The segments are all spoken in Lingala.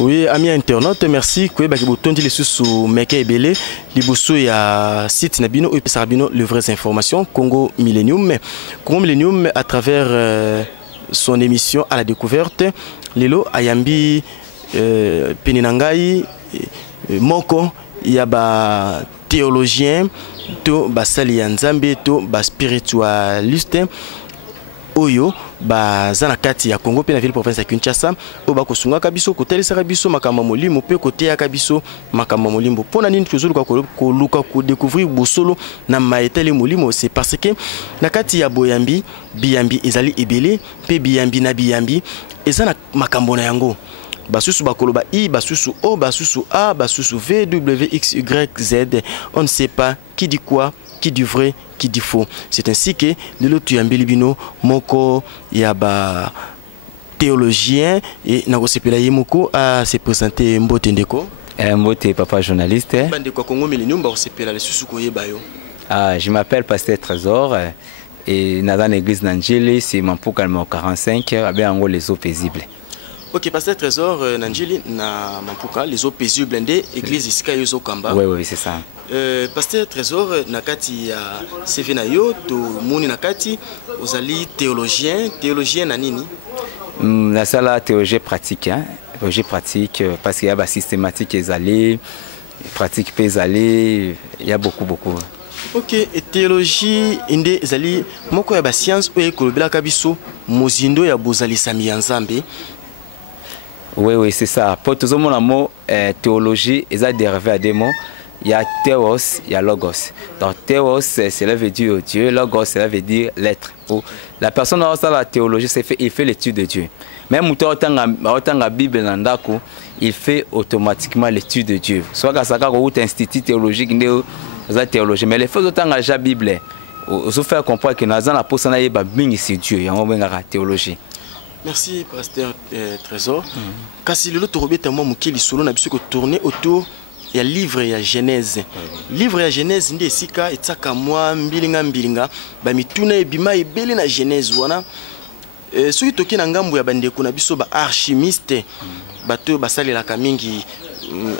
Oui, amis internautes, merci. Kwe baki botondi les sous meke ebele liboso ya site nabino ou pesarabino les vraies informations Congo Millennium. Congo Millennium à travers son émission à la découverte lelo ayambi peninangai moko ya ba théologien to basali ya Nzambe to ba spiritualiste oyo bazana kati ya Congo pe na ville province ya Kinshasa o ba kosunga biso kotelesaka biso makamba molimo pe koteya biso makamba molimbo pona nini tozoluka ko luka ko découvrir bosolo na maetele molimo. C'est parce que na kati ya boyambi biyambi ezali ebele pe biyambi na biyambi ezana makambo na yango basusu bakoloba i basusu o basusu a basusu v w x y z, on ne sait pas qui dit quoi, qui dit vrai, qui dit faux. C'est ainsi que le tuyambeli bino moko yaba théologien et nakosepela yemoko a se présenter Mbote Ndeko. Mbote papa journaliste. Bandeko Congo Millennium ba kosepela le susu koyeba yo. Je m'appelle Pasteur Trésor et dans l'église d'Angeli, c'est mon pouka numéro 45 avec en gros les eaux paisibles. Ok, Pasteur Trésor Nangeli na Mampuka, les eaux paisibles de église ici Yozo Kamba. Oui, c'est ça. Pasteur Trésor nakati ya CV na yo to moni nakati ozali théologien na nini? La salle théologie pratique, théologie pratique parce qu'il y a systématique ezali, pratique pe ezali, il y a beaucoup. Ok, et théologie inde ezali moko ya ba science oyo kolobela kabiso mozindo ya bozali sami Nzambe. Oui, c'est ça. Pour tout le monde, théologie, ils ont dérivé à des mots. Il y a théos, il y a logos. Donc théos, cela veut dire Dieu. Logos, cela veut dire l'être. La personne dans la théologie, il fait l'étude de Dieu. Même autant la Bible, il fait automatiquement l'étude de Dieu. Soit que ça a un institut théologique, il théologie. Mais les fois autant la Bible, il faut faire comprendre que dans la personne, il c'est Dieu. Il y a une théologie. Merci, Pasteur Trésor. Kasi lelo torobeta mo mukeli solo na biso ko tourner autour ya livre ya Genèse. Livre ya Genèse nde sika etaka mwa mbilinga ba mituna ebima ebele na Genèse wana. Soki toki na ngambo ya bandeko na biso ba archimiste bato basalelaka mingi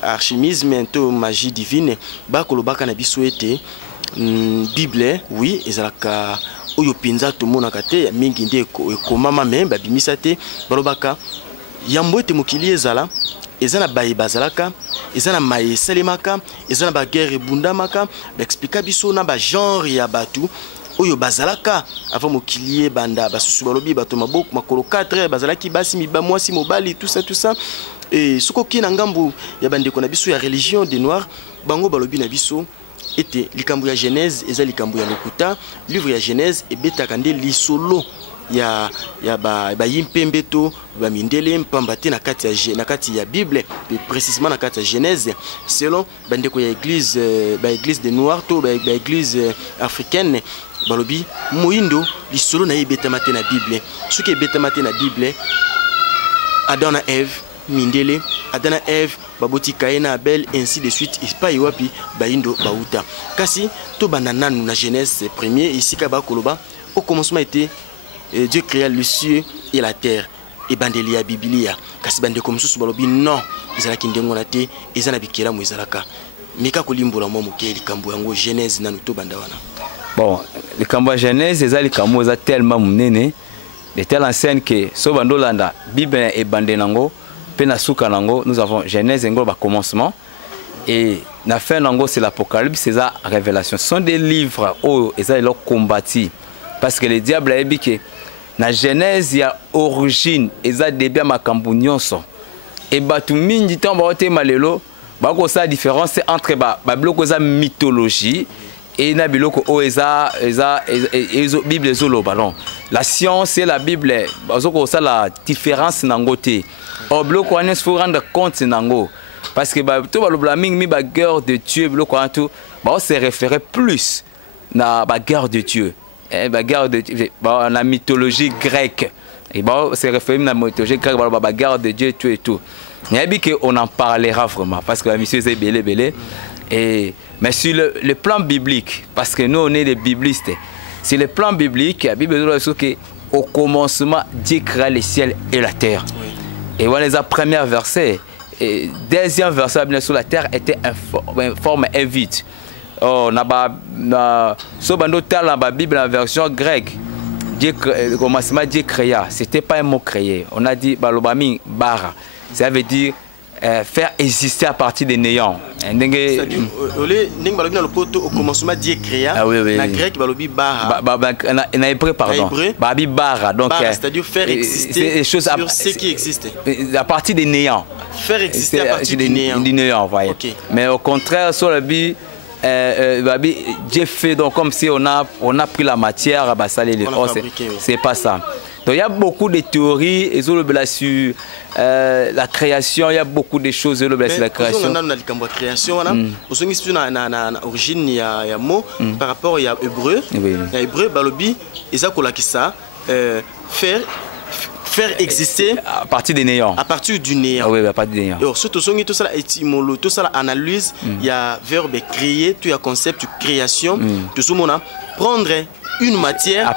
archimisme to magie divine ba kolobaka na biso ete Bible oui ezalaka oyo pinza to mona kate ya mingi nde ekomama me babimisa te balobaka yambo ete mokili ezala ezana baye bazalaka ezana maye salemaka ezana ba guerre ebundamaka ba explica biso na ba genre ya batu oyo bazalaka avant mokili banda basusu balobi bato maboko makolo 4 bazalaki basi miba mwasi mobali tout ça et soko ki na ngambu ya bandeko na biso ya religion des noirs bango balobi na biso ete likambo ya Genèse eza likambo ya lokuta. Livre ya Genèse ebetaka nde lisolo ya ba yimpembe to ba mindele mpamba te na kati ya Bible précisément na kati ya Genèse selon bandeko ya église des noirs to ba église africaine balobi moindo lisolo na ebetama te na Bible. Soki ebetama te na Bible Adam na Ève mindele Adana Ève baboti Caïn Abel ainsi de suite ispa iwapi baindo bauta kasi to banana na Genèse premier ici ka ba koloba au commencement était Dieu créa le ciel et la terre et bandeli ya Biblia kasi bande comme susu balobi non ezalaki ndengo na te ezana bikela mo ezalaka mika kolimbola mo mokeli kambo yango Genèse na to banda wana. Bon, le kambo Genèse ezali kambo za tellement munene de telle enseigne que so bandolanda Bible et bande nango. Nous avons Genèse et commencement et la fin c'est l'Apocalypse, c'est la Révélation. Ce sont des livres où ils ont combattu parce que le diable a dit que la Genèse il y a origine, ils ont début ma cambounionso et tout mingi temps malelo la différence entre la mythologie et la Bible zolo ballon. La science et la Bible, la différence nangote. Au bloc il faut rendre compte nango parce que tout le blaming mi ba guerre de Dieu bloc tout on se référer plus na ba guerre de Dieu ba guerre de la mythologie grecque et on se référer na mythologie grecque ba guerre de Dieu tout et tout. Il y a dit que on en parlera vraiment parce que la mission c'est belé et mais sur le plan biblique parce que nous on est des biblistes. Sur le plan biblique la Bible dit que au commencement Dieu créa le ciel et la terre. Et voilà les premiers versets. deuxième verset bien sûr la terre était informe et vide. Oh na so bando tala ba Bible la version grecque Dieu commencement Dieu créa, c'était pas un mot créé. On a dit balobami bara. Ça veut dire faire exister à partir des néants. C'est-à-dire au commencement Dieu créa. Na grec balobi bara. Na hébreu pardon. Babi bara donc c'est-à-dire faire exister les choses sur ce qui existe. À partir des néants. Faire exister à partir des néants. Du néant, voyez. Okay. Mais au contraire sur le but Dieu fait donc comme si on a pris la matière bah ça c'est pas ça. Donc il y a beaucoup de théories et sur la création, il y a beaucoup de choses sur la création. Origine ya mot par rapport à hébreu. Ya hébreu balobi ezako qui ça faire exister à partir des néants. À partir du néant. Ah oui, à partir du néant. Alors, surtout tout ça étymologie, tout ça analyse, il y a verbe créer, tout y a concept création, tout ça on a prendre une matière,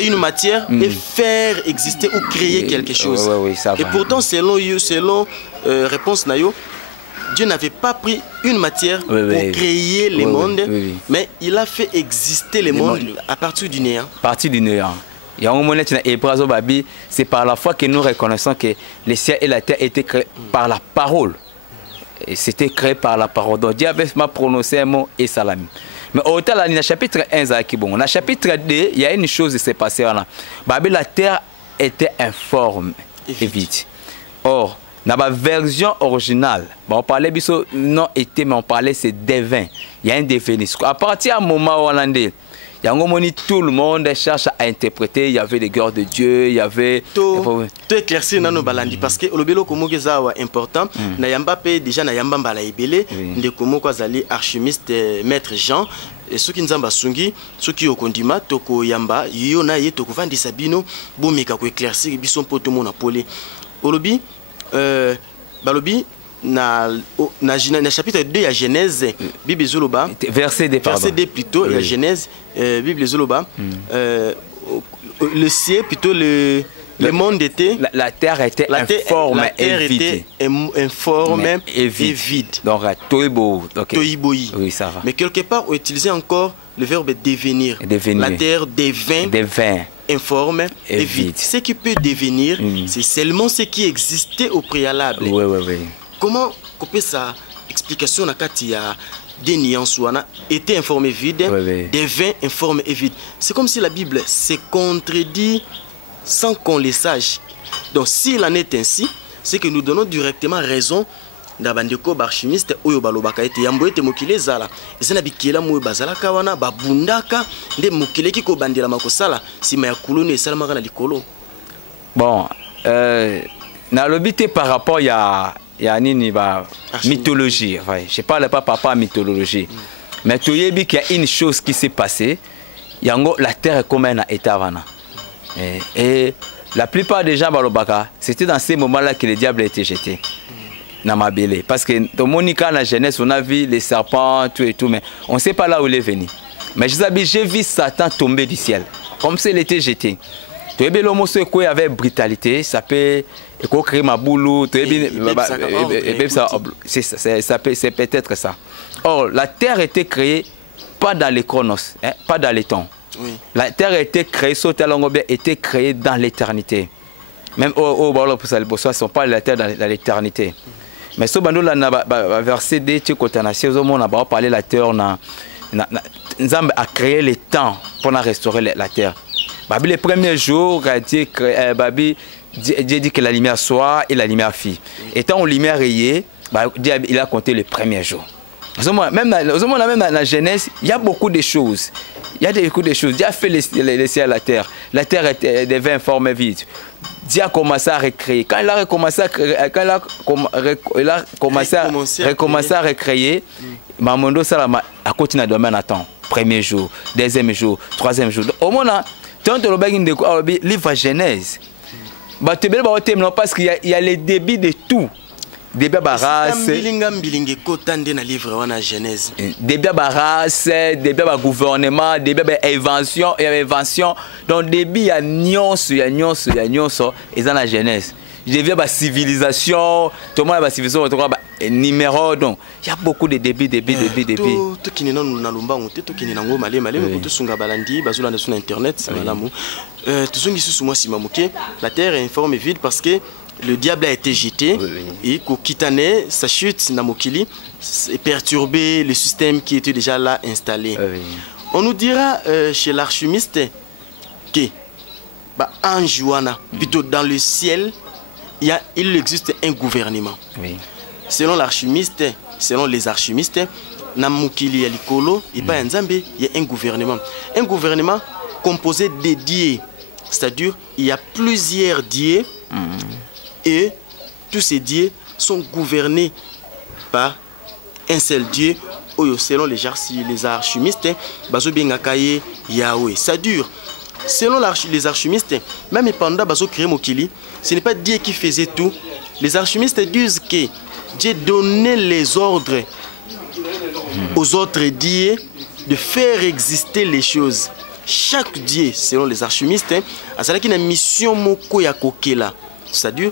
une matière et faire exister ou créer quelque chose. Ça va. Et pourtant selon réponse nayo, Dieu n'avait pas pris une matière pour créer les mondes, mais il a fait exister les mondes à partir du néant. À partir du néant. C'est par la foi que nous reconnaissons que les cieux et la terre étaient créés par la parole. Et c'était créé par la parole. Donc Dieu avait prononcé un mot et salami. Mais au total, dans le chapitre 1, dans le chapitre 2, il y a une chose qui s'est passée. La terre était informe et vide. Or, dans la version originale, on parlait non été, mais on parlait c'est devin. Il y a un définition. À partir du moment où on a tout le monde cherche à interpréter. Il y avait les guerres de Dieu, il y avait tout éclairci dans nos balandi parce que le bélo comme ça important. Na yamba pe déjà na yamba mbala ebele de comme quoi zali archimiste maître Jean et ceux qui nzamba sungi ceux qui okondima toko yamba yo na ye toko vandi sabino bomika ko éclairci biso poto mona polé olobi balobi na chapitre 2 il y a Genèse Bible Zoloba verset 2 plutôt il y a Genèse Bible Zoloba le ciel plutôt le monde était la terre était informe et vide. Donc toiboyi. Oui, ça va. Mais quelque part on utilisait encore le verbe devenir. La terre devint informe et vide. Ce qui peut devenir c'est seulement ce qui existait au préalable. Oui. Comment couper sa explication na kati ya des nuances était informé vide, devint informe et vide. C'est comme si la Bible se contredit sans qu'on le sache. Donc s'il en est ainsi, c'est que nous donnons directement raison d'abandeko barchimiste oyo balobaka ete yambo ete mokile zala. Ezana bikela moyo bazala kawana babundaka nde mokile ki ko bandela makosala sima ya koloni esalamaka na likolo. Bon, na lobité par rapport il y a une mythologie. Je ne parle pas par rapport à la mythologie. Mais tu sais qu'il y a une chose qui s'est passée. La terre est comme un état. Et la plupart des gens, c'était dans ces moments-là que le diable a été jeté. Parce que dans Monica, dans la jeunesse, on a vu les serpents, tout et tout. Mais on ne sait pas là où il est venu. Mais j'ai vu Satan tomber du ciel. Comme s'il était jeté. Tu sais, l'homme qui avait brutalité, ça peut créer ma boulot, c'est peut-être ça. Or, la terre était créée pas dans les chronos, pas dans les temps. La terre a été créée, était créée dans l'éternité. Même au ne pas la terre dans l'éternité. Mais ce verset 2, on a parlé de la terre, nous avons créé le temps pour restaurer la terre. Le premier jour, Dieu dit que la lumière soit et la lumière fit. Étant la lumière rayée, Dieu il a compté le premier jour. Même dans la Genèse, il y a beaucoup de choses. Il y a beaucoup de choses. Dieu a fait les cieux et la terre. La terre devint informe et vide. Dieu a commencé à recréer. Quand il a recommencé à recréer, Mamondo Salama a continué à dormir à temps. Premier jour, deuxième jour, troisième jour. Au moment tant le livre Genèse, parce qu'il y a les débits de tout. Début de race, début de race, début de gouvernement, début d'invention, donc début il y a nuance, et dans la Genèse. je deviens ma civilisation, tout le monde a ma civilisation, numéro, donc il y a beaucoup de débits. Tout qui est dans l'ombango, tout qui est dans l'ombalé, tout ce qu'on a balandi, basula sur internet, c'est malamu. Tout ce qui est sous moi, si mamuké, la terre est informe et vide parce que le diable a été jeté et qu'au Kitane, sa chute, Namokili, et perturbé le système qui était déjà là installé. On nous dira chez l'archimiste que en Jouana, plutôt dans le ciel, il existe un gouvernement. Selon l'archimiste, selon les archimistes, Namokili Alikolo, et pas un Zambé, il y a un gouvernement. Un gouvernement composé de dieux. C'est-à-dire, il y a plusieurs dieux. Et tous ces dieux sont gouvernés par un seul Dieu, selon les archimistes, Yahweh. Ça dure. Selon les archimistes, même pendant Bazo créé Mokili, ce n'est pas Dieu qui faisait tout. Les archimistes disent que Dieu donnait les ordres aux autres dieux de faire exister les choses. Chaque Dieu, selon les archimistes, a une mission moko ya kokela. C'est-à-dire,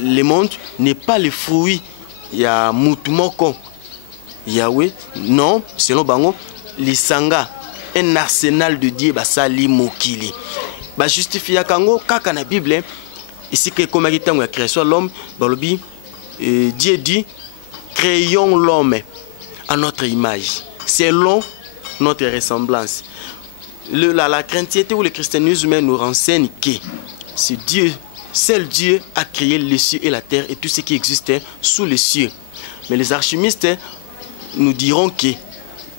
le monde n'est pas le fruit. Il y a Moutumoko, Yahweh. Non, selon Bango, l'Isanga, un arsenal de Dieu, Basali Mokili. Justifie Kango, kaka na Bible, ici que comme il y a création de l'homme, Dieu dit, créons l'homme à notre image, selon notre ressemblance. La chrétienté ou le christianisme nous renseigne que c'est Dieu. Seul Dieu a créé les cieux et la terre et tout ce qui existait sous les cieux. Mais les archimistes nous diront qu'il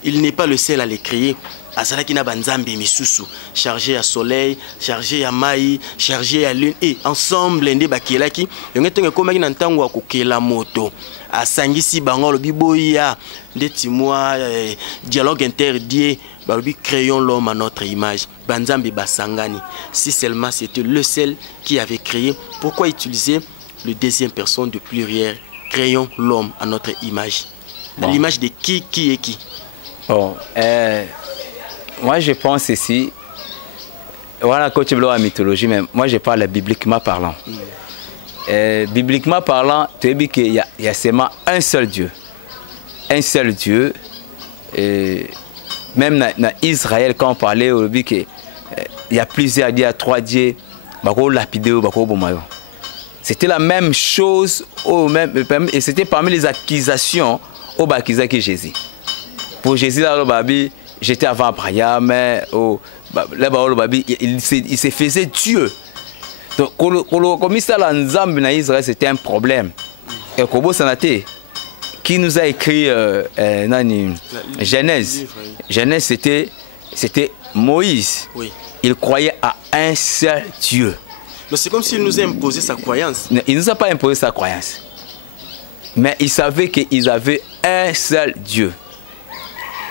n'est pas le seul à les créer. Azalaki na banzambe misusu, chargé à soleil, chargé à maï, chargé à lune et ensemble ndé bakelaki, yongetenge komaki na ntango wa kokela moto. Asangisi bango lobi boya ndeti moi dialogue interdit. Créons l'homme à notre image. Banzambi Basangani. Si seulement c'était le seul qui avait créé, pourquoi utiliser le deuxième personne de pluriel? Créons l'homme à notre image. Bon. L'image de qui est qui? Bon, moi je pense ici, voilà, quand tu veux la mythologie, mais moi je parle bibliquement parlant. Bibliquement parlant, tu as dit qu'il y a seulement un seul Dieu. Un seul Dieu. Même dans Israël, quand on parlait, on dit qu'il y a plusieurs dieux, il y a 3 dieux. C'était la même chose, et c'était parmi les accusations au baptême de Jésus. Pour Jésus, j'étais avant Abraham, il se faisait Dieu. Donc, comme ça, en Israël, c'était un problème. Et comme ça, qui nous a écrit Genèse. Genèse, c'était Moïse. Oui. Il croyait à un seul Dieu. C'est comme s'il nous a imposé sa croyance. Il ne nous a pas imposé sa croyance. Mais il savait qu'ils avaient un seul Dieu.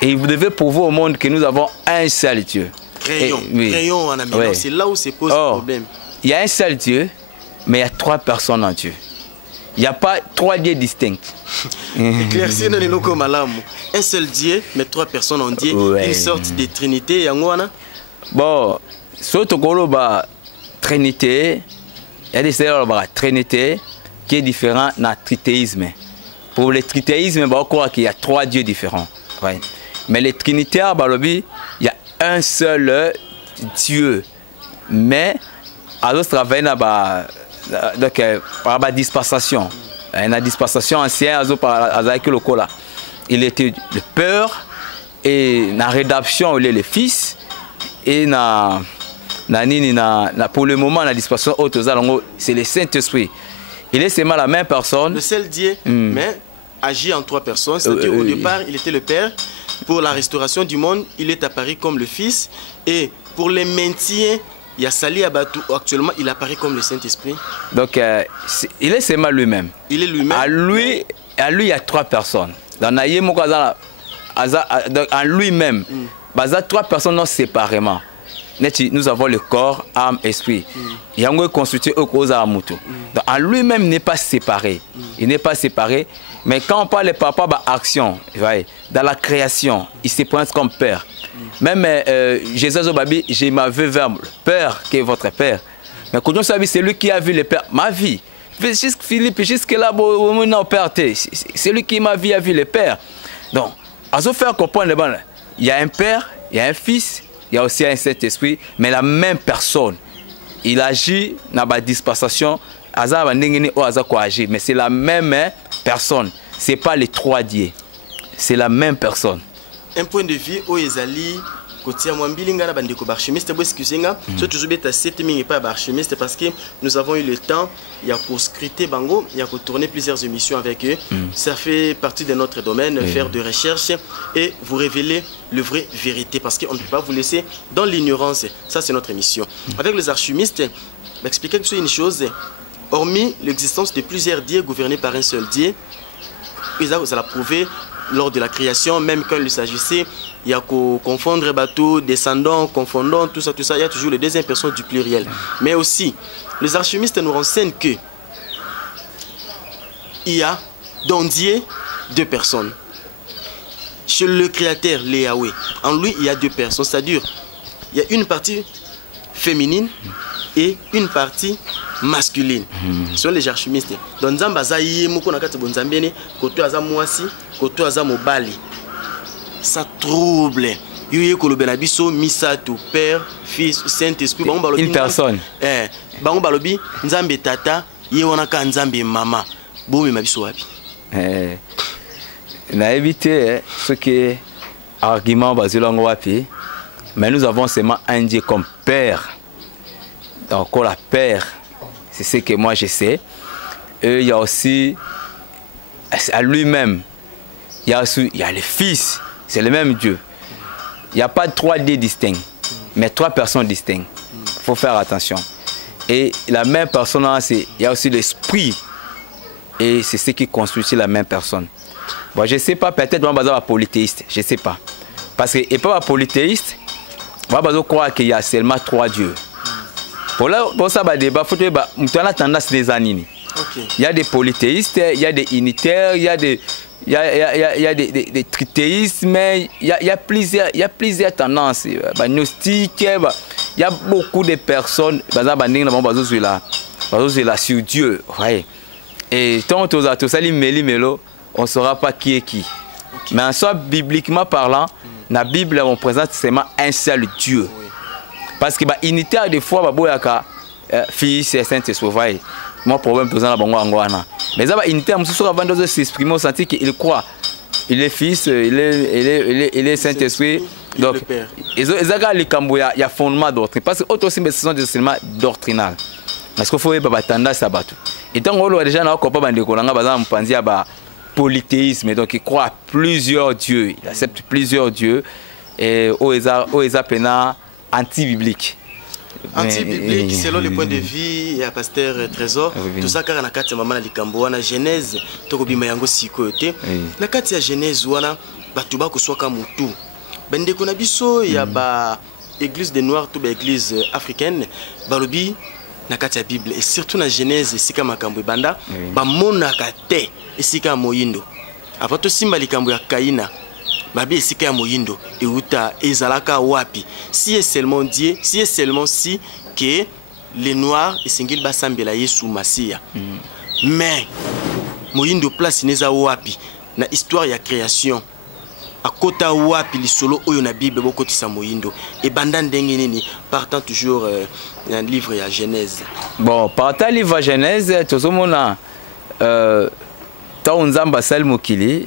Et il devait prouver au monde que nous avons un seul Dieu. Créons en Amérique. Oui. C'est là où se pose le problème. Il y a un seul Dieu, mais il y a 3 personnes en Dieu. Il n'y a pas 3 dieux distincts. Éclaircir dans les locaux malamu. Un seul Dieu, mais 3 personnes en Dieu. Ouais. Une sorte de trinité. Bon, surtout la trinité, il y a des trinité qui est différent dans le trithéisme. Pour le trithéisme, on croit qu'il y a 3 dieux différents. Ouais. Mais les trinitaires, il y a un seul Dieu. Mais, à l'autre travail, donc, par la dispensation. La dispensation ancienne, il était le Père, et la rédemption, il est le Fils, et pour le moment, la dispensation, c'est le Saint-Esprit. Il est seulement la même personne. Le seul Dieu, mais agit en 3 personnes. C'est-à-dire au départ, il était le Père. Pour la restauration du monde, il est apparu comme le Fils. Et pour les maintien, il y a Sali Abatou. Actuellement, il apparaît comme le Saint-Esprit. Donc, il est seulement lui-même. Il est lui-même. À lui, il y a 3 personnes. En lui-même, il y a 3 personnes non séparément. Nous avons le corps, âme, esprit. Il y a un constitué au cause à Amuto. En lui-même, il n'est pas séparé. Il n'est pas séparé. Mais quand on parle de papa, action, dans la création, il se pointe comme père. Même Jésus Zobabi, j'ai ma vue vers le Père qui est votre Père. Mais quand on savait, c'est lui qui a vu le Père. Ma vie, jusque Philippe, jusque là, c'est lui qui m'a vu, a vu le Père. Donc, à se faire comprendre, il y a un Père, il y a un Fils, il y a aussi un Saint-Esprit, mais la même personne. Il agit dans la dispensation, mais c'est la même personne. Ce n'est pas les trois dieux. C'est la même personne. Un point de vue où ils allaient côté à Mwambilinga, bandeko barchimiste, excusez-moi, c'est toujours bête à 7 000 et pas barchimiste parce que nous avons eu le temps, il y a pour scruter Bango, il y a pour tourner plusieurs émissions avec eux. Ça fait partie de notre domaine, faire de recherche et vous révéler le vrai vérité parce qu'on ne peut pas vous laisser dans l'ignorance. Ça, c'est notre émission. Avec les archimistes, m'expliquer une chose, hormis l'existence de plusieurs dieux gouvernés par un seul dieu, vous allez prouver lors de la création, même quand il s'agissait, il y a qu'à confondre bateau, descendants, confondants, tout ça, il y a toujours les deuxième personne du pluriel. Mais aussi, les archimistes nous renseignent que il y a dans Dieu deux personnes. Chez le créateur, le Yahweh, en lui, il y a deux personnes. C'est-à-dire, il y a une partie féminine et une partie masculine. Ce sont les archimistes. Dans Nzamba, il y a koto aza mwasi, koto aza mobali. Ça trouble. Il y a kolobenabiso misato, Père, Fils, Saint-Esprit. Une personne. Bango balobi Nzambe tata, yewanaka Nzambe mama. Boumi mabiso wapi. On a évité ce qui est argument basé sur wapi. Mais nous avons seulement un Dieu comme Père. Donc la Père, c'est ce que moi je sais. Et il y a aussi à lui-même, il y a le Fils, c'est le même Dieu. Il n'y a pas trois dieux distincts, mais trois personnes distinctes. Il faut faire attention. Et la même personne, il y a aussi l'Esprit. Et c'est ce qui constitue la même personne. Bon, je ne sais pas, peut-être on va polythéiste, je ne sais pas. Parce que, et pas polythéiste, on va croire qu'il y a seulement trois dieux. Pour ça, il faut a tendance des années. Il y a des polythéistes, il y a des unitaires, il y a des trithéistes, mais il y a plusieurs tendances. Gnostique, il y a beaucoup de personnes qui sont sur Dieu. Ouais. Et tant que on ne saura pas qui est qui. Mais en soi, bibliquement parlant, dans la Bible, on présente seulement un seul Dieu. Parce que l'unitaire, des fois, Fils et Saint-Esprit. Moi, problème posant la bango angwana. Mais ça va unitaire, monsieur sur avant de s'exprimer, on sentit qu'il croit. Il est Fils, il est Saint-Esprit. Donc, il y a fondement doctrine. Parce que autres aussi, ce sont des enseignements doctrinaux. Parce qu'il faut que tendance à battre. Et tant qu'on a déjà un polythéisme, donc il croit à plusieurs dieux, il accepte plusieurs dieux, et ils appellent anti-biblique. Anti-biblique, selon le point de vue, il y a pasteur Trésor, tout ça car na kati maman likambo na Genèse, toko bima yango sikoyote. Na kati ya Genèse wana batu ba ko soka mutu. Bende ko na biso ya ba église des noirs tout ba église africaine, balobi na kati ya Bible et surtout na Genèse sika makambo banda ba monaka te esika moyindo. Avant to simba likambo ya Kaina. Babi esika ya moyindo euta ezalaka wapi si est seulement Dieu si est seulement si que les noirs esengeli basambela Yesu Masia mais moyindo place neza wapi na histoire ya création akota wapi lisolo oyo na Bible bokotisa moyindo et banda ndenge nini partant toujours un livre ya Genèse. Bon, partant livre Genèse tozomona ta Nzamba salmokili.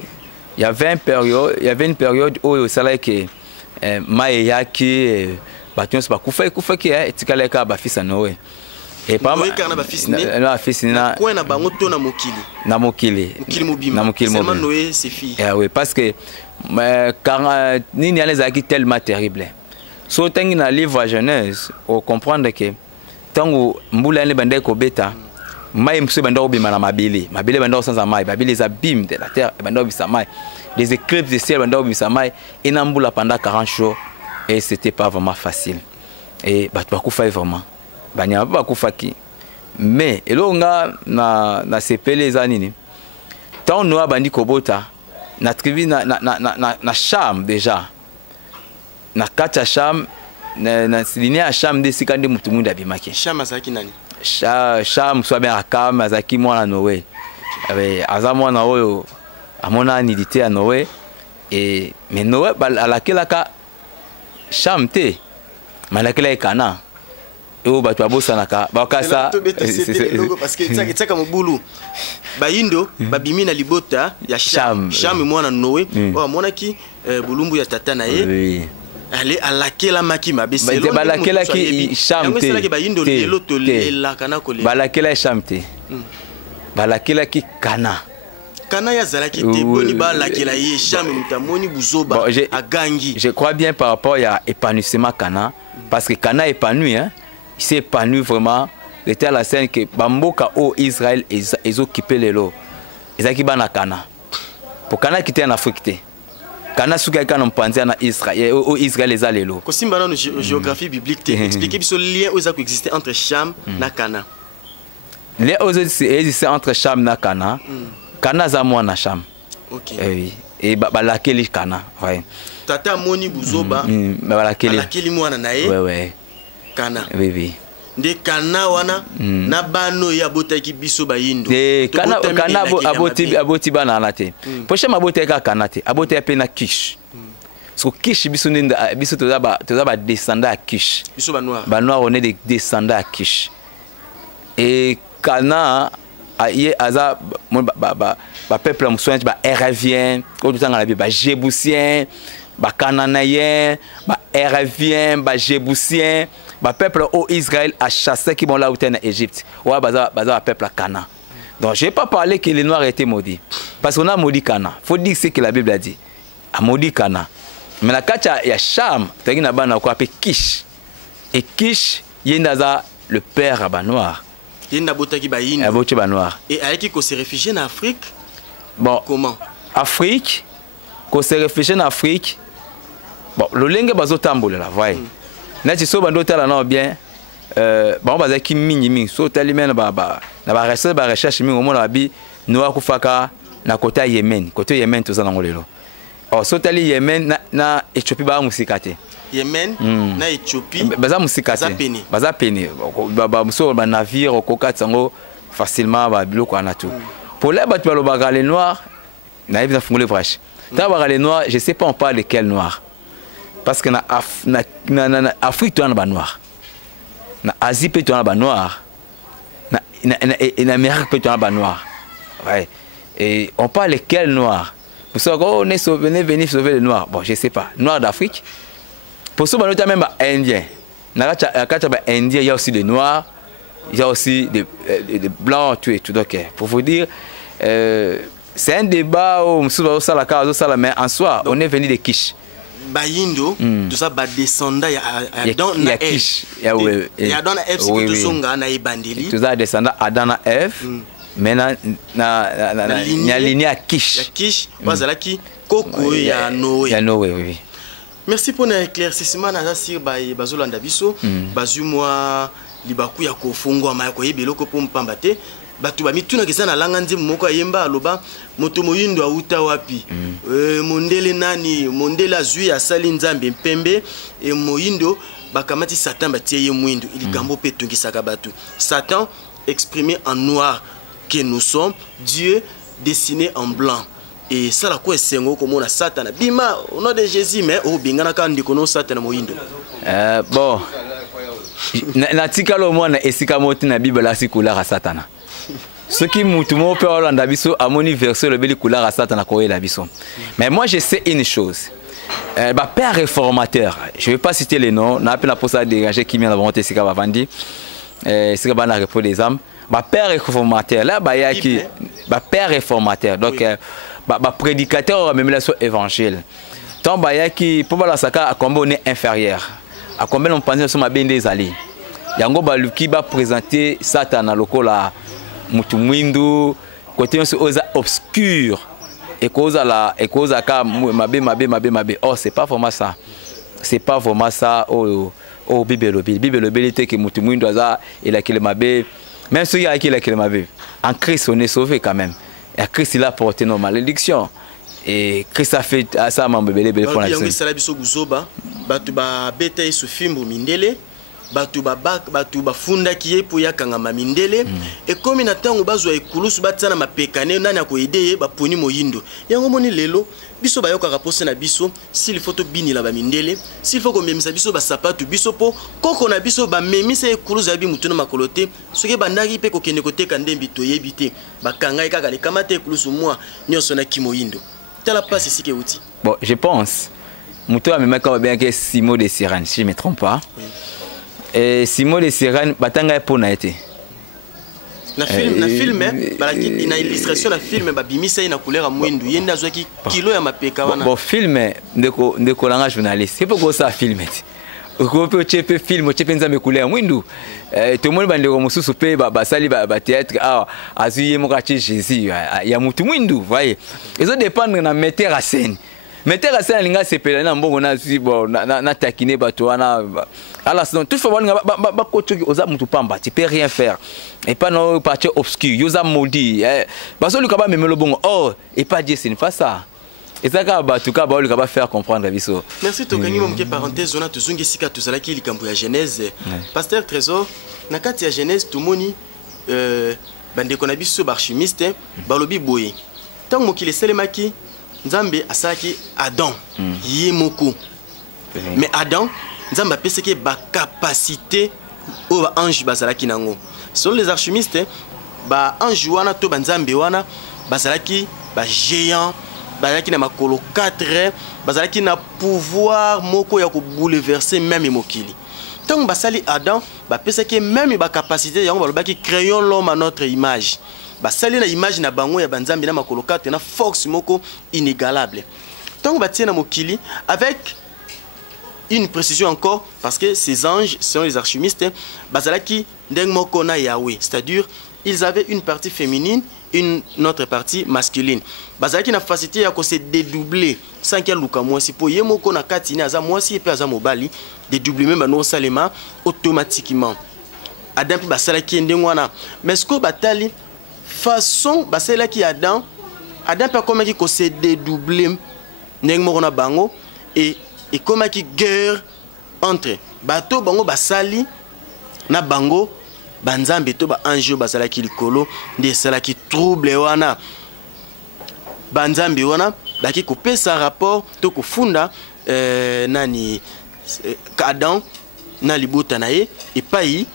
Il y avait une période où il savait que Maïaki, Batuns Bakoufa, qui est Tikaleka, Bafis à Noé. Et pas mal. Noé, c'est fille. Oui, parce que Nini Alez a été tellement terrible. So, dans le livre Genèse, on comprend que tant que Mboula ne bande Kobeta, Maï mse banda obima na mabele banda sans amai babele les abîmes de la terre banda obisa mai les éclipses de ciel banda obisa mai et nambula pendant 40 jours et c'était pas vraiment facile et batu bakufa vraiment banya bakufa ki mais elonga na sepele zanini tant noa bandi kobota na tribu na Cham déjà na kata Cham na ligne à Cham de sikande mutu munda bimaki Cham azaki nani Cham soit bien Akam azaki mwana Noé. Aza mwana oyo amona nidité à Noé et mais Noé alakelaka Cham te malakela Kana. O batu abosanaka bakasa parce que tsaka mobulu bayindo babimi na libota ya Cham mwana Noé o amonaki bulumbu ya tata na ye ale alakela maki mabeselo balakela ki Cham te balakela Cham te balakela ki Kana ya zalaki te boni balakela ye Cham mutamoni buzoba agangi. Je crois bien par rapport à épanouissement Kana parce que Kana épanoui hein, il s'est épanoui vraiment. C'était la scène que Bamboka au Israël ils occupé les lots. Ils ont bana Kana. Pour Kana quitter en Afrique. Kana souka kana mpanzi na Israël au Israël les alelo. Ko simba na géographie biblique te expliquer biso lien aux qui existait entre Cham na Kana. Les existait entre Cham na Kana. Kana za mwana Cham. OK. Oui. Et balakeli Kana, ouais. Tata moni buzoba balakeli mwana na ye. Ouais. Kana. Oui. De Kana wana na bano ya botaki biso bayindo. Kana aboti bana na te. Poche mabota ka Kana te. Abota pe na Kish. So Kish biso nda biso toza ba descendant à Kish. Biso ba noir. Ba noir on est des descendants à Kish. Et Kana aye aza ba peuple musoin ba Hérévien, ko tutanga la Bible ba Jébousien, ba Cananéen, ba Hérévien, ba Jébousien. Le peuple au Israël a chassé qui vont là où en Égypte. Ouais, baza peuple à Cana. Donc je n'ai pas parlé que les Noirs étaient maudits. Parce qu'on a maudit Cana. Il faut dire ce que la Bible a dit. A maudit Cana. Mais la kacha il y a Cham, tu as un quoi appelé Kish. Et Kish, il y a le père à Noir. Il y a un noir. Et avec qui s'est réfugié en Afrique. Bon. Comment? Afrique, qu'on s'est réfugié en Afrique. Bon, le lingue bazo tamboule là, voyez. Nati so bando tala na bien ba baza ki mingi so tali mena ba recherche mingi omona bi noa kufaka na kota Yemen to za nango lelo o so tali Yemen na Ethiopie ba musikate Yemen na Ethiopie baza musikate baza pene ba muso ba navire okokatsa ngo facilement ba biloko ana tout pour les batu ba les noirs na yebisa fungole vrache ta ba les noirs je sais pas on parle de quel noir. Parce que na Afrique tu as un noir, na Asie tu as un noir, na Amérique tu as un noir. Ouais. Et on parle de quel noir? Vous savez on est venir sauver les noirs. Bon je sais pas. Noir d'Afrique. Pour ça on a même indien. Na kacha ba indien il y a aussi des noirs, il y a aussi des blancs tout et tout donc pour vous dire c'est un débat où mais en soi on est venu de Kish. Bayindo tout ça ba descendant ya Adam na Eve ya Adam na Eve c'est tout songa na ibandeli tout ça descendant Adam na Eve maintenant na lignée à Kish bazalaki koko ya Noé oui. Merci pour l'éclaircissement na sir bazolanda biso bazumwa libaku ya kofungwa ma ko yebeloko po mpambate batu ba mituna kesa na langa nzimbo moko ayemba aloba moto moyindo auta wapi mondele nani mondele azui asali nzambe mpembe e moyindo bakamati Satan batie ye mwindo ilikambo pe tongisa batu Satan exprimé en noir que nous sommes, Dieu dessiné en blanc. Et ça la quoi c'est comme on a Satan bima au nom de Jésus mais au bingana kan ndikono Satan moyindo bon na tikalo mwana esika moti na Bible la sikula Satana. Ce qui moutumo peut Hollande biso à mon verset le beli couleur à Satan à la biso. Mais moi je sais une chose. Père réformateur, je ne vais pas citer les noms, n'a pas pour ça dégager qui vient d'avoir sika bavandi. Sika bana repos des âmes. Père réformateur là ya qui père réformateur. Donc prédicateur même là sur évangile. Tant ya qui pour la saka à combien on est inférieur. À combien on pense sur ma bien des alliés. Yango baluki ba présenter Satan à lokola mutu mwindu côté oza obscur et cause ka mabe oh c'est pas vraiment ça oh Bible était que mutu mwindu aza il a qu'il mabe même si il y a qu'il a qu'il mabe en Christ on est sauvé quand même et Christ il a porté nos malédictions et Christ a fait ça mambe belé pour la yango sala biso buzoba batu ba beta sufimbu mindele batu bafunda kiye po yakanga mamindele et comme na tango bazwa ekulusu batsana mapekane nani akoyede ba poni moyindo yango moni lelo biso bayoka rapose na biso s'il faut to binila ba mindele s'il faut ko memisa biso ba sapatu biso po koko na biso ba memisa ekulusu abi mutuna makolote soki bandaki pe ko kende ko teka ndembi to yebite bakanga ekaka le kamate ekulusu moi nyonso na kimoyindo tala passe ici que outi. Bon, je pense muto a même quand bien que Simon de Sirène si je me trompe pas. Oui. Et Simon de Sirène batanga pour na été. Na film balaki na illustration na film ba bimisa ina couleur mwindu yenda zwaki kilo ya mapeka wana. Bon film ndeko langa journaliste. C'est pourquoi ça film. Ko pe chepe film chepe nzambe couleur mwindu. Tout le monde bande ko mususu pe ba sali ba théâtre azuye mo ka Jésus ya mutu mwindu voyez. Ils ont dépendre na metteur à scène. Metteur à scène linga sepela na mbongo na zibo na takine bato wana alors sinon tout fois ba kotoki oza mutu pamba tu peux rien faire et pas non partie obscur yoza maudit ba so luka ba memelo bongo oh et pas Dieu c'est pas ça et ça ka ba tout ka ba luka ba faire comprendre biso. Merci tokangi mo mke parenthèse on a tuzungi sika tuzala ki likambo ya Genèse pasteur Trésor na kati ya Genèse tumoni bande kona biso barchimiste balobi boye tant mokile selemaki Nzambe asaki Adam yemoko mais Adam Nzambe apesaki ba capacité au ange bazalaki nango selon les alchimistes ba ange wana to banzambe wana bazalaki ba géant bazalaki na makolo 4 bazalaki na pouvoir moko ya ko bouleverser même mokili tant basali Adam bapesaki même ba capacité yango balobaki créons l'homme à notre image. Basali na image na bango ya banzambi na makolo 4 na force moko inégalable. Tant batie na mokili avec une précision encore parce que ces anges selon les alchimistes bazalaki ndeng moko na Yahweh, c'est-à-dire ils avaient une partie féminine, une autre partie masculine. Bazalaki na facilité ya ko se dédoubler sans qu'il luka mwasi po ye moko na kati ni aza mwasi et puis aza mobali dédoubler même no salema automatiquement. Adam pe basalaki ndeng wana mais ce que batali façon basela ki Adam peut comme qui ko se dédoubler ndeng moko na bango et comme qui guerre entre bato bango basali na bango banzambe to ba ange basala ki likolo nde sala ki trouble wana banzambe wana baki ko pesa rapport to ko funda nani Adam na libota na ye et pai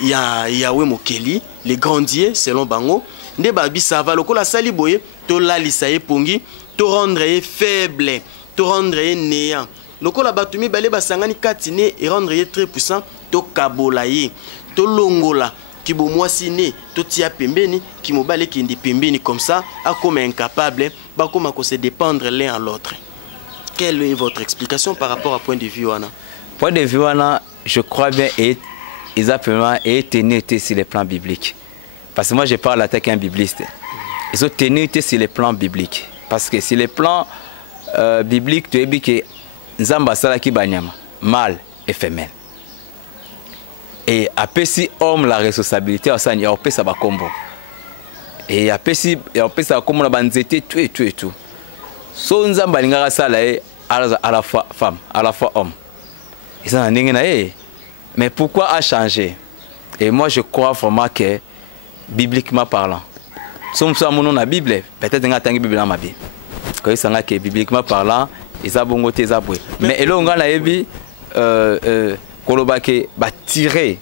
ya Yahweh mokeli les grandiers selon bango nde babi sava lokola sali boye to lalisa ye pongi to rendre ye faible to rendre ye néant lokola batumi bale basangani katine et rendre ye très puissant to kabola ye to longola ki bo mwasi ne to tia pembeni ki mobale ki ndi pembeni comme ça a comme incapable ba comme ko se dépendre l'un à l'autre. Quelle est votre explication par rapport à point de vue wana? Point de vue wana je crois bien exactement et tenir sur les plans bibliques. Parce que moi je parle à un bibliste. Ils ont tenu sur les plans bibliques. Parce que sur les plans bibliques, tu as dit que Nzamba Salaki Banyama, mâle et femelle. Et après si homme la responsabilité, il y a un ça va combo. Et après si il y a ça comme la banzete tout. So Nzamba Lingara Sala à la fois femme, à la fois homme. Ils sont en mais pourquoi a changé? Et moi je crois vraiment que bibliquement parlant, si on a mon Bible, peut-être qu'on a une Bible dans ma vie. Quand ils sont là que bibliquement parlant, ils ont bon côté zaboué. Mais là on a la Bible, kolobake tirer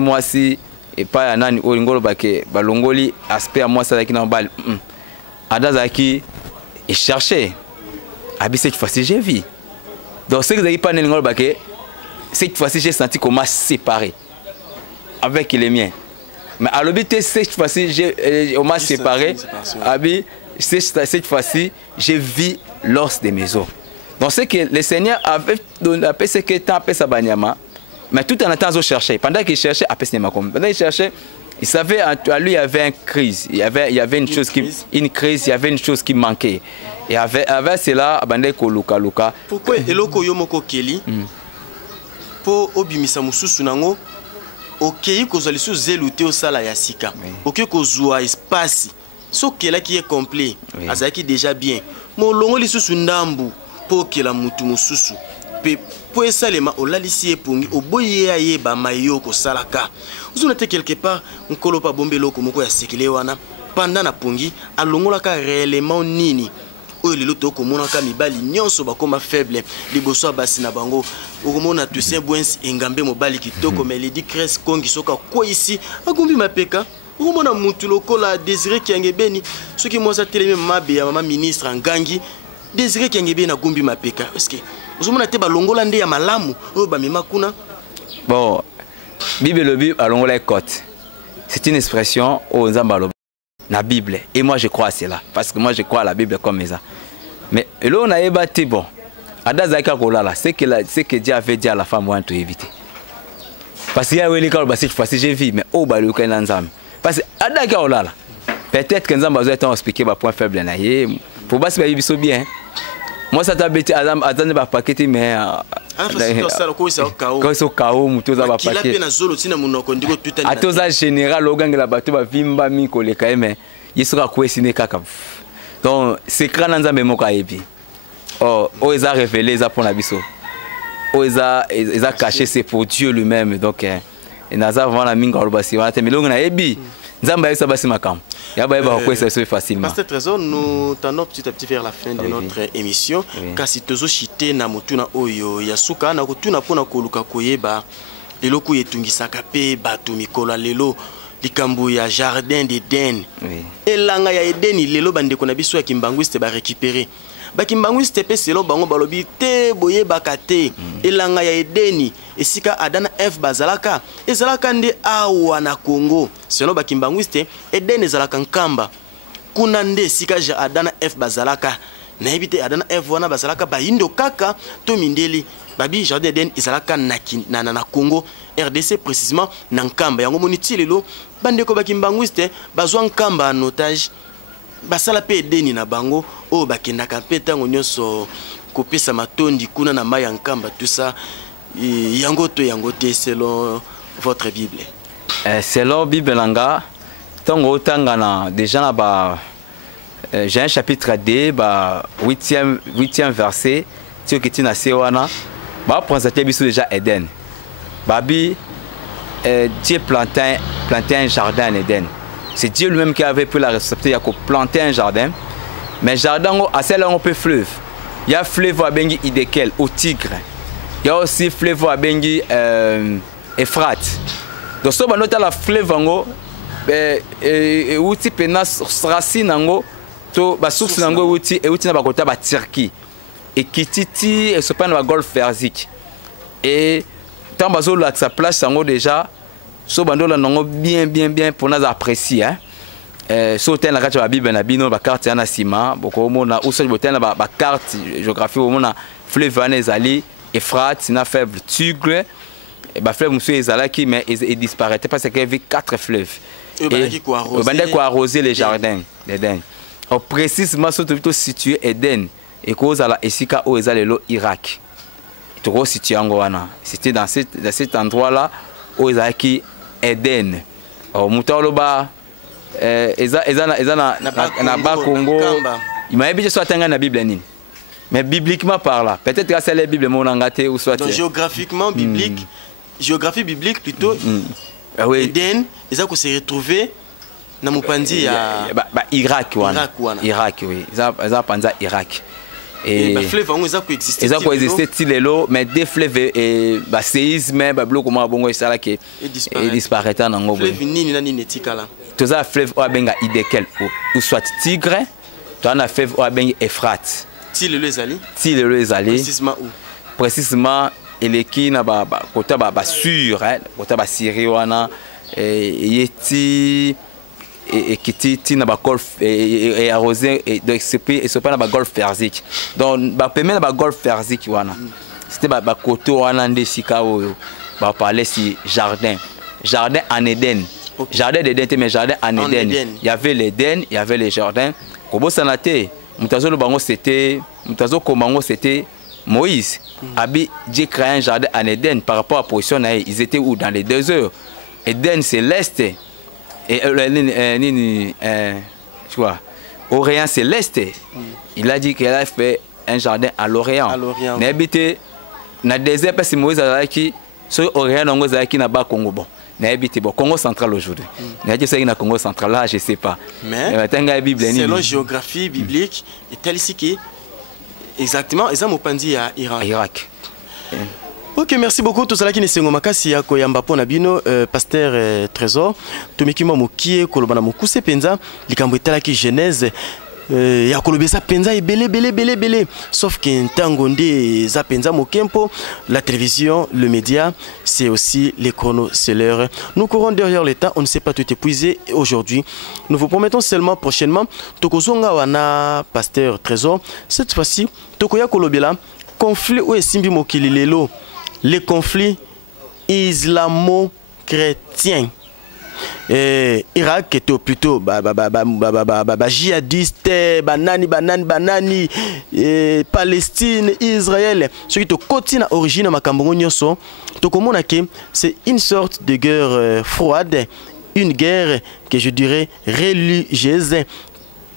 moi si et pas un an ou ngolobake balongoli aspect à moi ça qui n'a pas adazaki et chercher. Abi cette fois-ci j'ai vu. Donc ce que vous avez pas ngolobake cette fois-ci, j'ai senti comment séparer avec les miens. Mais à l'obité, cette fois-ci, on m'a séparé. Cette fois-ci, j'ai vu l'os des maisons. Donc, c'est que le Seigneur avait appelé ce que tu appelles Sabanyama, mais tout en attendant, chercher. Pendant qu'il cherchait, pendant qu'il cherchait, il savait à lui, il y avait une crise. Il y avait une chose qui manquait. Et avec cela, Luka. Pourquoi Eloko Yomoko Kelly? Po obimisa mususu nango okei kozali sous zeluté au sala ya sika okei kozwa espace so kela qui est complet azaki déjà bien mo longo lisusu ndambu po kela mutu mususu pe po esalema olalisi epungi oboye ye ba mayo ko salaka uzuna te quelque part nkolo pa bombelo ko moko ya sekile wana pendant na pungi alongolaka réellement nini oyo lelo tokomonaka mibali nyonso bakoma faible liboso basi na bango okomona Toussaint Bwens engambe mobali kitoko mais Lady Grace Kongi soka kwa ici agumbi mapeka okomona mutu lokola Désiré Kiangebeni soki mosa teleme mabe ya mama ministre Ngangi Désiré Kiangebeni agumbi mapeka est-ce que ozomona te balongola nde ya malamu oyo bamema kuna bon Bible le Bible alongola écoute c'est une expression au Nzamba la Bible et moi je crois à cela parce que moi je crois à la Bible comme ça mais là on a ébattu bon adazaka kolala c'est que Dieu avait dit à la femme on to éviter parce qu'il y a eu quand basi fois j'ai vu mais oh ba le kana nzambe parce que adaka kolala peut-être que nzamba zo être expliquer ba point faible na ye pour basi ba biso bien moi ça t'a bêté azan ba paquet mais quand c'est au chaos muto za ba paquet atoza général ogangela bato ba vimba mi koleka mais yesoka kwesine kaka donc c'est grand nzambe moko ayebi oh oza révélé ça pour na biso oza caché c'est pour Dieu lui-même donc et naza vraiment la minga olobasi wana te milongo na yebi nzamba yesa basi makam ya ba ba ko c'est facilement. Pasteur Trésor, nous tendons petit à petit vers la fin de notre émission kasi tozo chité na mutuna oyo yasuka na kutuna pona koluka koyeba eloko yetungisaka pe bato mikolo lelo likambo ya jardin d'Éden elanga ya Eden lelo bandeko na biso ya kimbanguiste ba récupérer bakimbanguiste pe selon bango balobi te boye bakate elanga ya Edeni esika Adam na Eve bazalaka ezalaka nde awa na Congo selon bakimbanguiste Eden ezalaka nkamba kuna nde esika Adam na Eve bazalaka na ebite Adam na Eve wana bazalaka bayindo kaka to mindeli babi jardin d'Eden ezalaka na Congo RDC précisément na nkamba yango moniti lelo bandeko bakimbanguiste bazwa nkamba en otage basala pe Edeni na bango o bakendaka pe tango nyonso kopesa matondi kuna na mai ya nkamba tout ça yango te selon votre Bible selon Bible langa tango tanga na déjà na ba Jean chapitre 2 ba 8e verset tio kiti na sewana ba présenter biso déjà Eden babi Dieu plantait un jardin en Eden. C'est Dieu lui-même qui avait pris la responsabilité de planter un jardin. Mais jardin, à celle-là, on peut fleuve. Il y a fleuve à Bengi Idekel, au Tigre. Il y a aussi fleuve à Bengi Euphrate. Donc, si on a la fleuve, outil penas racine ango, to ba source nango outil et outil na ba kota ba Turquie. Et Kititi et sopan ba Golfe Persique. Et tant bazo la sa place ango déjà so bandola nango bien pour nous apprécier hein so ten la carte la Bible na bino ba carte na sima boko mona ou so boten ba carte géographie mona fleuve Vanezali Euphrate na faible Tigre et ba fleuve monsieur ezalaki mais il disparaît parce qu'il y avait 4 fleuves et bandaki ko arroser les jardins d'Éden. Précisément surtout situé Eden et cause à la esika o ezalelo Irak. Trop situé en Goana. C'était dans cet endroit là où ezalaki Eden. Mutaloba na ba Congo. Il m'a dit que soit na Bible nini. Mais bibliquement parlant, peut-être que c'est la Bible mon angate ou soit. Donc géographiquement biblique, géographie biblique plutôt. Oui. Eden, ils ont se retrouver na mupandi ya Irak wana. Irak oui. Ils ont panza Irak. Et les fleuves ont coexisté. Ils ont coexisté tilelo mais des fleuves et ba séisme ba bloc comment bongo ça là qui disparaît dans ngo. Fleuve nini na nini tikala. Tous ça fleuve o benga Idekel ou soit Tigre, tu as un fleuve o benga Euphrate. Tilelo ezali. Tilelo ezali. Précisément où? Précisément eleki na ba kota ba sur hein, kota ba Syrie wana yeti et qui na ba golfe et arrosé et donc c'est pas na ba golfe Persique. Donc ba permet na ba golfe Persique wana. C'était ba koto wana ndesika oyo. Ba parler si jardin en Éden. Okay. Jardin d'Éden mais jardin en Éden. Il y avait l'Éden, il y avait les jardins. Kobo sanate, mutazo bango c'était Moïse. Abi Dieu créé un jardin en Éden par rapport à la position ils étaient où dans les déserts. Éden c'est l'est. Et tu vois, Orient c'est l'est. Il a dit qu'il a fait un jardin à l'Orient. Mais habité na désert parce que Moïse azalaki so orient nango azalaki na ba Congo bon na habité bon Congo central aujourd'hui na dit ça na Congo central là je sais pas mais tanga Bible ni selon géographie biblique et tel ici qui exactement et ça mopandi à Irak. Ok, merci beaucoup. Tout cela qui n'est pas makasi ya koyamba pona bino pasteur Trésor. Tomikima mokie kolobana mokuse penza likambo etala ki Genèse ya kolobesa penza et belé. Sauf que ntango nde za penza mokempo la télévision, le média, c'est aussi les chronos, c'est l'heure. Nous courons derrière le temps, on ne sait pas tout épuiser aujourd'hui. Nous vous promettons seulement prochainement tokozonga wana pasteur Trésor. Cette fois-ci, tokoya kolobela conflit ou esimbi mokili lelo. Les conflits islamo-chrétiens. Irak était plutôt djihadiste, banani, Palestine, Israël. Ce qui est côté origine de Makambongo Nyoso, c'est une sorte de guerre froide, une guerre que je dirais religieuse,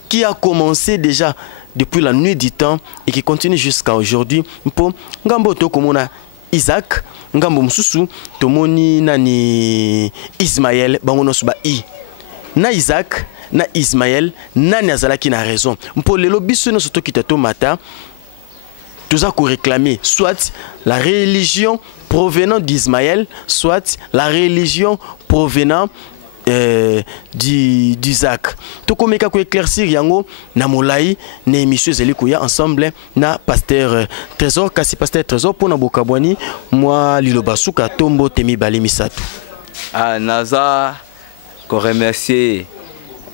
qui a commencé déjà depuis la nuit du temps et qui continue jusqu'à aujourd'hui. Pour Ngambo Tokomona Isaac, ngambo mususu tomoni nani Ismaël bangono suba na Isaac na Ismaël nani azalaki na raison mpo lelo biso no soto kitato mata tuza ko réclamer soit la religion provenant d'Ismaël soit la religion provenant d'Isaac. Tout comme ko éclaircir yango na molai na émission zeli koya ensemble na pasteur Trésor kasi pasteur Trésor pour na bokabwani moi liloba suka tombo temi bali misatu. Ah naza ko remercier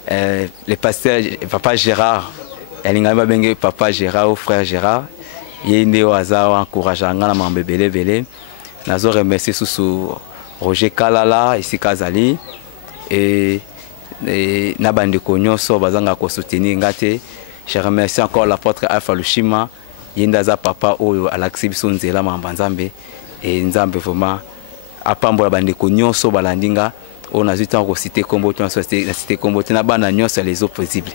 le pasteur papa Gérard elingaba benge papa Gérard ou frère Gérard yende waza encourageanga na mambebele belé nazo remercier sous Roger Kalala ici Kazali et Nabande Konyoso bazanga ko soutenir ngate. Je remercie encore l'apôtre Alpha Lushima yindaza papa oyo alaxi biso nzela mambanzambe et nzambe vraiment apambola bande Konyoso balandinga on a juste en citer combo to citer combo na bana nyonso les eaux possibles.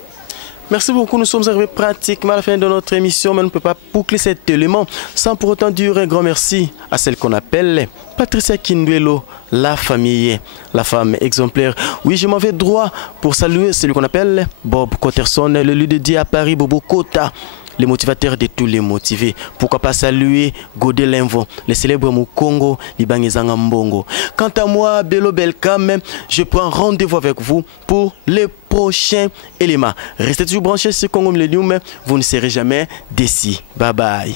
Merci beaucoup, nous sommes arrivés pratiquement à la fin de notre émission, mais on ne peut pas boucler cet élément sans pour autant dire un grand merci à celle qu'on appelle Patricia Kinduelo, la famille, la femme exemplaire. Oui, je m'en vais droit pour saluer celui qu'on appelle Bob Cotterson, le lieu de Dieu à Paris, Bobo Kota, le motivateur de tous les motivés. Pourquoi pas saluer Godé Linvon, le célèbre Mukongo, Libangezanga Mbongo. Quant à moi, Bello Belkam, je prends rendez-vous avec vous pour les prochains éléments. Restez toujours branchés sur Congo Millennium, vous ne serez jamais déçus. Bye bye.